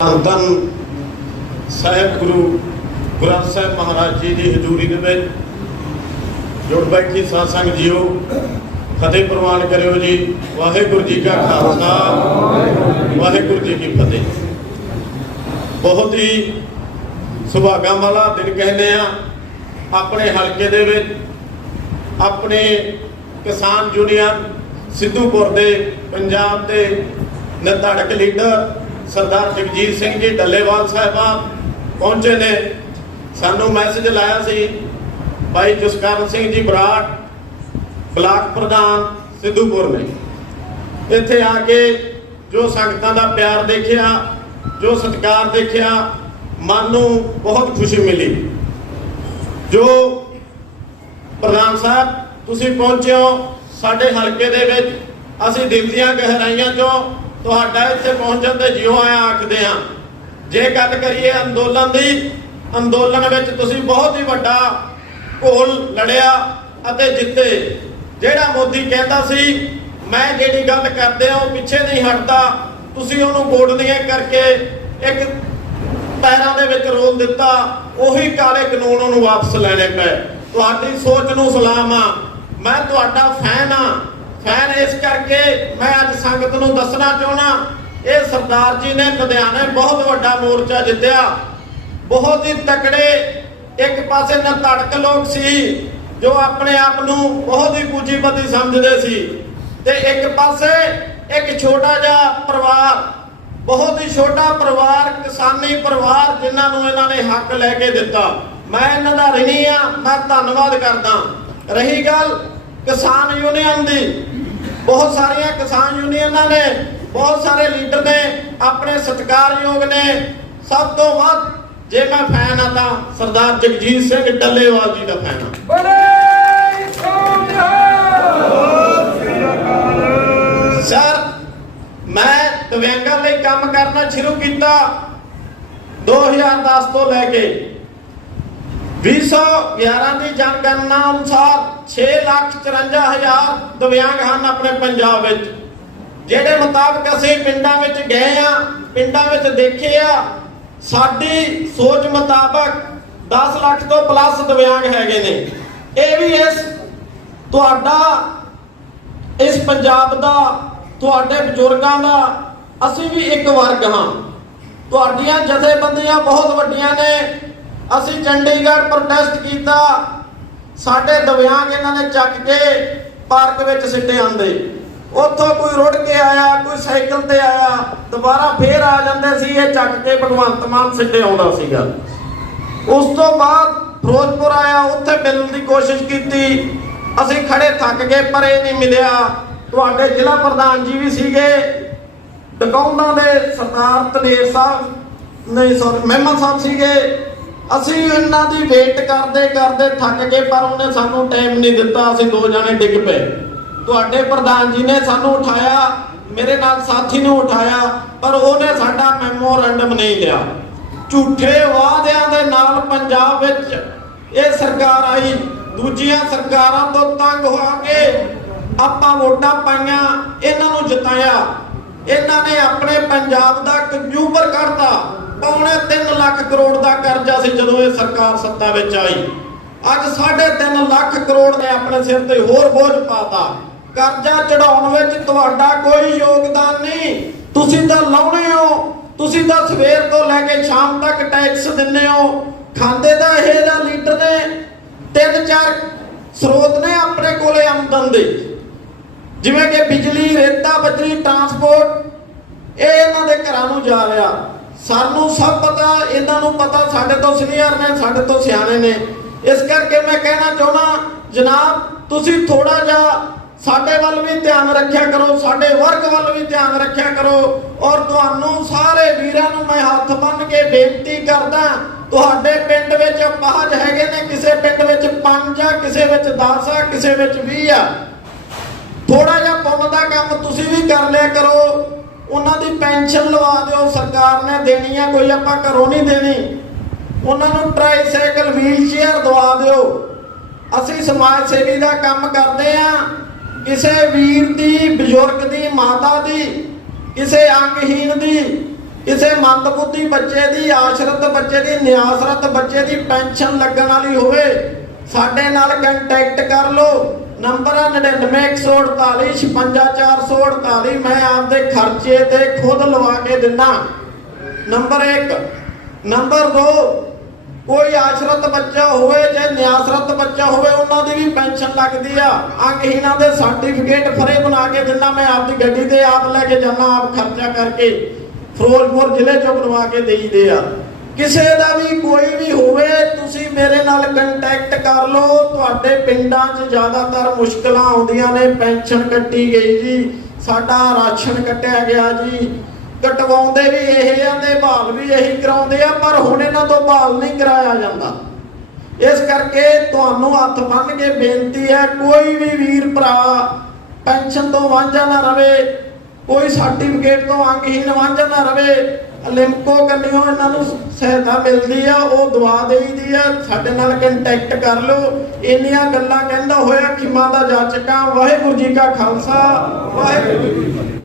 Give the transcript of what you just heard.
ਧੰਨ ਸਾਹਿਬ ਗੁਰੂ ਗ੍ਰੰਥ ਸਾਹਿਬ ਮਹਾਰਾਜ ਜੀ ਦੀ ਹਜ਼ੂਰੀ ਦੇ ਵਿੱਚ ਜੁੜ ਬੈਠੀ ਸਾਧ ਜੀਓ, ਫਤਿਹ ਪ੍ਰਵਾਨ ਕਰਿਓ ਜੀ। ਵਾਹਿਗੁਰੂ ਜੀ ਕਾ ਖਾਲਸਾ, ਵਾਹਿਗੁਰੂ ਜੀ ਕੀ ਫਤਿਹ। ਬਹੁਤ ਹੀ ਸੁਭਾਗਾਂ ਵਾਲਾ ਦਿਨ ਕਹਿੰਦੇ ਆ, ਆਪਣੇ ਹਲਕੇ ਦੇ ਵਿੱਚ, ਆਪਣੇ ਕਿਸਾਨ ਯੂਨੀਅਨ ਸਿੱਧੂਪੁਰ ਦੇ ਪੰਜਾਬ ਦੇ ਨਿਰਧਾੜਕ ਲੀਡਰ ਸਰਦਾਰ ਜਗਜੀਤ ਸਿੰਘ ਜੀ ਡੱਲੇਵਾਲ ਸਾਹਿਬਾਨ ਪਹੁੰਚੇ ਨੇ। ਸਾਨੂੰ ਮੈਸੇਜ ਲਾਇਆ ਸੀ, ਭਾਈ ਜਸਕਰਨ ਸਿੰਘ ਜੀ ਬਰਾੜ, ਬਲਾਕ ਪ੍ਰਧਾਨ ਸਿੱਧੂਪੁਰ ਨੇ। ਇੱਥੇ ਆ ਕੇ ਜੋ ਸੰਗਤਾਂ ਦਾ ਪਿਆਰ ਦੇਖਿਆ, ਜੋ ਸਤਿਕਾਰ ਦੇਖਿਆ, ਮਨ ਨੂੰ ਬਹੁਤ ਖੁਸ਼ੀ ਮਿਲੀ। ਜੋ ਪ੍ਰਧਾਨ ਸਾਹਿਬ, ਤੁਸੀਂ ਪਹੁੰਚੇ ਹੋ ਸਾਡੇ ਹਲਕੇ ਦੇ ਵਿੱਚ, ਅਸੀਂ ਦਿਲ ਦੀਆਂ ਗਹਿਰਾਈਆਂ ਚੋਂ ਤੁਹਾਡਾ ਇੱਥੇ ਪਹੁੰਚਣ ਤੇ ਜਿਉ ਆਇਆ ਆਖਦੇ ਹਾਂ। ਜੇ ਗੱਲ ਕਰੀਏ ਅੰਦੋਲਨ ਦੀ, ਅੰਦੋਲਨ ਵਿੱਚ ਤੁਸੀਂ ਬਹੁਤ ਹੀ ਵੱਡਾ ਘੋਲ ਲੜਿਆ ਅਤੇ ਜਿੱਤੇ। ਜਿਹੜਾ ਮੋਦੀ ਕਹਿੰਦਾ ਸੀ, ਮੈਂ ਜਿਹੜੀ ਗੱਲ ਕਰਦੇ ਹਾਂ, ਉਹ ਪਿੱਛੇ ਨਹੀਂ ਹਟਦਾ। ਤੁਸੀਂ ਉਹਨੂੰ ਗੋਡਲੀਆਂ ਕਰਕੇ ਇੱਕ ਪੈਰਾਂ ਦੇ ਵਿੱਚ ਰੋਲ ਦਿੱਤਾ। ਉਹੀ ਕਾਲੇ ਕਾਨੂੰਨ ਉਹਨੂੰ ਵਾਪਸ ਲੈਣੇ ਪਏ। ਤੁਹਾਡੀ ਸੋਚ ਨੂੰ ਸਲਾਮ ਆ ਮੈਂ ਤੁਹਾਡਾ ਫੈਨ ਆ ਖੈਰ ਇਸ ਕਰਕੇ ਮੈਂ ਅੱਜ ਸੰਗਤ ਨੂੰ ਦੱਸਣਾ ਚਾਹਣਾ ਇਹ ਸਰਦਾਰ ਜੀ ਨੇ ਲੁਧਿਆਣੇ ਬਹੁਤ ਵੱਡਾ ਮੋਰਚਾ ਜਿੱਤਿਆ। ਬਹੁਤ ਹੀ ਤਕੜੇ ਇੱਕ ਪਾਸੇ ਨਾ ਧੜਕ ਲੋਕ ਸੀ, ਜੋ ਆਪਣੇ ਆਪ ਨੂੰ ਬਹੁਤ ਹੀ ਪੂਜੀਪਤੀ ਸਮਝਦੇ ਸੀ। ਤੇ ਇੱਕ ਪਾਸੇ ਇੱਕ ਛੋਟਾ ਜਿਹਾ ਪਰਿਵਾਰ, ਬਹੁਤ ਹੀ ਛੋਟਾ ਪਰਿਵਾਰ, ਕਿਸਾਨੀ ਪਰਿਵਾਰ, ਜਿਨ੍ਹਾਂ ਨੂੰ ਇਹਨਾਂ ਨੇ ਹੱਕ ਲੈ ਕੇ ਦਿੱਤਾ। ਮੈਂ ਇਹਨਾਂ ਦਾ ਰਿਣੀ ਆ ਮੈਂ ਧੰਨਵਾਦ ਕਰਦਾ। ਰਹੀ ਗੱਲ ਕਿਸਾਨ ਯੂਨੀਅਨ ਦੀ ਬਹੁਤ ਸਾਰੀਆਂ ਕਿਸਾਨ ਯੂਨੀਅਨਾਂ ਨੇ ਬਹੁਤ ਸਾਰੇ ਲੀਡਰ ਨੇ ਆਪਣੇ ਸਤਿਕਾਰਯੋਗ ਨੇ। ਸਭ ਤੋਂ ਵੱਧ ਜੇ ਮੈਂ ਫੈਨ ਆ ਤਾਂ ਸਰਦਾਰ ਜਗਜੀਤ ਸਿੰਘ ਡੱਲੇਵਾਲ ਜੀ ਦਾ ਫੈਨ ਆ। ਸਰ ਮੈਂ ਦਿਵਿਆਂਗਾਂ ਲਈ ਕੰਮ ਕਰਨਾ ਸ਼ੁਰੂ ਕੀਤਾ। 2010 ਤੋਂ ਲੈ ਕੇ 2011 ਦੀ ਜਨਗਣਨਾ ਅਨੁਸਾਰ 6,54,000 ਦਿਵਿਆਂਗ ਹਨ ਆਪਣੇ ਪੰਜਾਬ ਵਿੱਚ। ਜਿਹੜੇ ਮੁਤਾਬਕ ਅਸੀਂ ਪਿੰਡਾਂ ਵਿੱਚ ਗਏ ਆ ਪਿੰਡਾਂ ਵਿੱਚ ਦੇਖੇ ਆ ਸਾਡੀ ਸੋਚ ਮੁਤਾਬਕ 10 ਲੱਖ ਤੋਂ ਪਲੱਸ ਦਿਵਿਆਂਗ ਹੈਗੇ ਨੇ। ਇਹ ਵੀ ਇਸ ਤੁਹਾਡਾ ਇਸ ਪੰਜਾਬ ਦਾ ਤੁਹਾਡੇ ਬਜ਼ੁਰਗਾਂ ਦਾ ਅਸੀਂ ਵੀ ਇੱਕ ਵਰਗ ਹਾਂ। ਤੁਹਾਡੀਆਂ ਜਥੇਬੰਦੀਆਂ ਬਹੁਤ ਵੱਡੀਆਂ ਨੇ। ਅਸੀਂ ਚੰਡੀਗੜ੍ਹ ਪ੍ਰੋਟੈਸਟ ਕੀਤਾ। ਸਾਡੇ ਦਿਵਿਆਂਗ ਇਹਨਾਂ ਨੇ ਚੱਕ ਕੇ ਪਾਰਕ ਵਿੱਚ ਸਿੱਟੇ ਆਂਦੇ ਉੱਥੋਂ ਕੋਈ ਰੁੜ ਕੇ ਆਇਆ, ਕੋਈ ਸਾਈਕਲ ਤੇ ਆਇਆ, ਦੁਬਾਰਾ ਫੇਰ ਆ ਜਾਂਦੇ ਸੀ, ਇਹ ਚੱਕ ਕੇ ਭਗਵੰਤ ਮਾਨ ਸਿੱਟੇ ਆਉਂਦਾ ਸੀਗਾ। ਉਸ ਤੋਂ ਬਾਅਦ ਫਿਰੋਜ਼ਪੁਰ ਆਇਆ, ਉੱਥੇ ਮਿਲਣ ਦੀ ਕੋਸ਼ਿਸ਼ ਕੀਤੀ। ਅਸੀਂ ਖੜੇ ਥੱਕ ਗਏ, ਪਰ ਇਹ ਨਹੀਂ ਮਿਲਿਆ। ਤੁਹਾਡੇ ਜ਼ਿਲ੍ਹਾ ਪ੍ਰਧਾਨ ਜੀ ਵੀ ਸੀਗੇ। ਡਕੌਂਦਾ ਦੇ ਸਰਦਾਰ ਤਨੇਰ ਸਾਹਿਬ, ਨਹੀਂ ਸੌਰੀ ਮਹਿਮਾ ਸਾਹਿਬ ਸੀਗੇ। ਅਸੀਂ ਇਹਨਾਂ ਦੀ ਵੇਟ ਕਰਦੇ ਕਰਦੇ ਥੱਕ ਗਏ, ਪਰ ਉਹਨੇ ਸਾਨੂੰ ਟਾਈਮ ਨਹੀਂ ਦਿੱਤਾ। ਅਸੀਂ ਦੋ ਜਣੇ ਡਿੱਗ ਪਏ। ਤੁਹਾਡੇ ਪ੍ਰਧਾਨ ਜੀ ਨੇ ਸਾਨੂੰ ਉਠਾਇਆ, ਮੇਰੇ ਨਾਲ ਸਾਥੀ ਨੂੰ ਉਠਾਇਆ, ਪਰ ਉਹਨੇ ਸਾਡਾ ਮੈਮੋਰੰਡਮ ਨਹੀਂ ਲਿਆ। ਝੂਠੇ ਵਾਅਦਿਆਂ ਦੇ ਨਾਲ ਪੰਜਾਬ ਵਿੱਚ ਇਹ ਸਰਕਾਰ ਆਈ। ਦੂਜੀਆਂ ਸਰਕਾਰਾਂ ਤੋਂ ਤੰਗ ਹੋ ਕੇ ਆਪਾਂ ਵੋਟਾਂ ਪਾਈਆਂ, ਇਹਨਾਂ ਨੂੰ ਜਿਤਾਇਆ। ਇਹਨਾਂ ਨੇ ਆਪਣੇ ਪੰਜਾਬ ਦਾ ਕੰਜੂਬਰ ਕਰਤਾ ਪੌਣੇ 3 ਲੱਖ ਕਰੋੜ ਦਾ ਕਰਜ਼ਾ ਸੀ ਜਦੋਂ ਇਹ ਸਰਕਾਰ ਸੱਤਾ ਵਿੱਚ ਆਈ। ਅੱਜ 3.5 ਲੱਖ ਕਰੋੜ ਨੇ ਆਪਣੇ ਸਿਰ ਤੇ ਹੋਰ ਬੋਝ ਪਾਤਾ। ਕਰਜ਼ਾ ਚੜਾਉਣ ਵਿੱਚ ਤੁਹਾਡਾ ਕੋਈ ਯੋਗਦਾਨ ਨਹੀਂ। ਤੁਸੀਂ ਤਾਂ ਲਾਉਣੇ ਹੋ। ਤੁਸੀਂ ਤਾਂ ਸਵੇਰ ਤੋਂ ਲੈ ਕੇ ਸ਼ਾਮ ਤੱਕ ਟੈਕਸ ਦਿੰਨੇ ਹੋ। ਖਾਂਦੇ ਤਾਂ ਇਹ ਦਾ ਲੀਡਰ ਨੇ। ਤਿੰਨ ਚਾਰ ਸਰੋਤ ਨੇ ਆਪਣੇ ਕੋਲੇ ਆਮਦਨ ਦੇ। ਜਿਵੇਂ ਕਿ ਬਿਜਲੀ, ਰੇਤਾ, ਬਜਰੀ ਟਰਾਂਸਪੋਰਟ ਇਹ ਇਹਨਾਂ ਦੇ ਘਰਾਂ ਨੂੰ ਜਾ ਰਿਹਾ। ਸਾਨੂੰ ਸਭ ਪਤਾ, ਇਹਨਾਂ ਨੂੰ ਪਤਾ, ਸਾਡੇ ਤੋਂ ਸੀਨੀਅਰ ਨੇ, ਸਾਡੇ ਤੋਂ ਸਿਆਣੇ ਨੇ। ਇਸ ਕਰਕੇ ਮੈਂ ਕਹਿਣਾ ਚਾਹੁੰਦਾ, ਜਨਾਬ, ਤੁਸੀਂ ਥੋੜਾ ਜਿਹਾ ਸਾਡੇ ਵੱਲ ਵੀ ਧਿਆਨ ਰੱਖਿਆ ਕਰੋ, ਸਾਡੇ ਵਰਗ ਵੱਲ ਵੀ ਧਿਆਨ ਰੱਖਿਆ ਕਰੋ। ਔਰ ਤੁਹਾਨੂੰ ਸਾਰੇ ਵੀਰਾਂ ਨੂੰ ਮੈਂ ਹੱਥ ਬੰਨ੍ਹ ਕੇ ਬੇਨਤੀ ਕਰਦਾ, ਤੁਹਾਡੇ ਪਿੰਡ ਵਿੱਚ ਪਾਜ ਹੈਗੇ ਨੇ, ਕਿਸੇ ਪਿੰਡ ਵਿੱਚ 5 ਆ, ਕਿਸੇ ਵਿੱਚ 10 ਆ, ਕਿਸੇ ਵਿੱਚ 20 ਆ। ਥੋੜਾ ਜਿਹਾ ਪੁੰਨ ਦਾ ਕੰਮ ਤੁਸੀਂ ਵੀ ਕਰ ਲਿਆ ਕਰੋ। ਉਹਨਾਂ ਦੀ ਪੈਨਸ਼ਨ ਲਵਾ ਦਿਓ, ਸਰਕਾਰ ਨੇ ਦੇਣੀ ਆ ਕੋਈ ਆਪਾਂ ਘਰੋਂ ਨਹੀਂ ਦੇਣੀ। ਉਹਨਾਂ ਨੂੰ ਟ੍ਰਾਈਸਾਈਕਲ ਵੀਲਚੇਅਰ ਦਵਾ ਦਿਓ। ਅਸੀਂ ਸਮਾਜ ਸੇਵੀ ਦਾ ਕੰਮ ਕਰਦੇ ਆ ਕਿਸੇ ਵੀਰ ਦੀ, ਬਜ਼ੁਰਗ ਦੀ, ਮਾਤਾ ਦੀ, ਕਿਸੇ ਅੰਗਹੀਣ ਦੀ, ਕਿਸੇ ਮੰਦਬੁੱਧੀ ਬੱਚੇ ਦੀ, ਆਸ਼ਰਤ ਬੱਚੇ ਦੀ, ਨਿਆਸਰਤ ਬੱਚੇ ਦੀ ਪੈਨਸ਼ਨ ਲੱਗਣ ਵਾਲੀ ਹੋਵੇ, ਸਾਡੇ ਨਾਲ ਕੰਟੈਕਟ ਕਰ ਲਓ। ਨੰਬਰ ਹੈ 99148 55448 ਮੈਂ ਆਪਦੇ ਖਰਚੇ ਤੇ ਖੁਦ ਲਵਾ ਕੇ ਦਿੰਦਾ ਨੰਬਰ 1 ਨੰਬਰ 2 ਕੋਈ ਆਸ਼ਰਤ ਬੱਚਾ ਹੋਵੇ, ਜਾਂ ਨਿਆਸਰਤ ਬੱਚਾ ਹੋਵੇ, ਉਹਨਾਂ ਦੀ ਵੀ ਪੈਨਸ਼ਨ ਲੱਗਦੀ ਆ। ਅੰਗਹੀਣਾਂ ਦੇ ਸਰਟੀਫਿਕੇਟ ਫਰੇ ਬਣਾ ਕੇ ਦਿੰਦਾ ਮੈਂ ਆਪਦੀ ਗੱਡੀ ਤੇ ਆਪ ਲੈ ਕੇ ਜਾਂਦਾ ਆਪ ਖਰਚਾ ਕਰਕੇ ਫਿਰੋਜ਼ਪੁਰ ਜ਼ਿਲ੍ਹੇ ਚੋਂ ਬਣਵਾ ਕੇ ਦੇਈਦੇ ਆ। ਕਿਸੇ ਦਾ ਵੀ ਕੋਈ ਵੀ ਹੋਵੇ, ਤੁਸੀਂ ਮੇਰੇ ਨਾਲ ਕੰਟੈਕਟ ਕਰ ਲਓ। ਤੁਹਾਡੇ ਪਿੰਡਾਂ 'ਚ ਜ਼ਿਆਦਾਤਰ ਮੁਸ਼ਕਲਾਂ ਆਉਂਦੀਆਂ ਨੇ। ਪੈਨਸ਼ਨ ਕੱਟੀ ਗਈ ਜੀ, ਸਾਡਾ ਰਾਸ਼ਨ ਕੱਟਿਆ ਗਿਆ ਜੀ। ਕਟਵਾਉਂਦੇ ਵੀ ਇਹ ਆ ਤੇ ਬਹਾਲ ਵੀ ਇਹੀ ਕਰਾਉਂਦੇ ਆ, ਪਰ ਹੁਣ ਇਹਨਾਂ ਤੋਂ ਬਹਾਲ ਨਹੀਂ ਕਰਾਇਆ ਜਾਂਦਾ। ਇਸ ਕਰਕੇ ਤੁਹਾਨੂੰ ਹੱਥ ਬੰਨ੍ਹ ਕੇ ਬੇਨਤੀ ਹੈ, ਕੋਈ ਵੀ ਵੀਰ ਭਰਾ ਪੈਨਸ਼ਨ ਤੋਂ ਵਾਂਝਾ ਨਾ ਰਵੇ, ਕੋਈ ਸਰਟੀਫਿਕੇਟ ਤੋਂ ਅੰਗਹੀਨ ਵਾਂਝਾ ਨਾ ਰਵੇ। ਲਿਮਕੋ ਕੰਨਿਓ ਇਹਨਾਂ ਨੂੰ ਸਹਾਇਤਾ ਮਿਲਦੀ ਆ, ਉਹ ਦਵਾ ਦੇਈਦੀ ਆ, ਸਾਡੇ ਨਾਲ ਕੰਟੈਕਟ ਕਰ ਲਓ। ਇੰਨੀਆਂ ਗੱਲਾਂ ਕਹਿੰਦਾ ਹੋਇਆ, ਖਿਮਾ ਦਾ ਜਾ ਚੱਕਾ ਵਾਹਿਗੁਰੂ ਜੀ ਕਾ ਖਾਲਸਾ, ਵਾਹਿਗੁਰੂ ਜੀ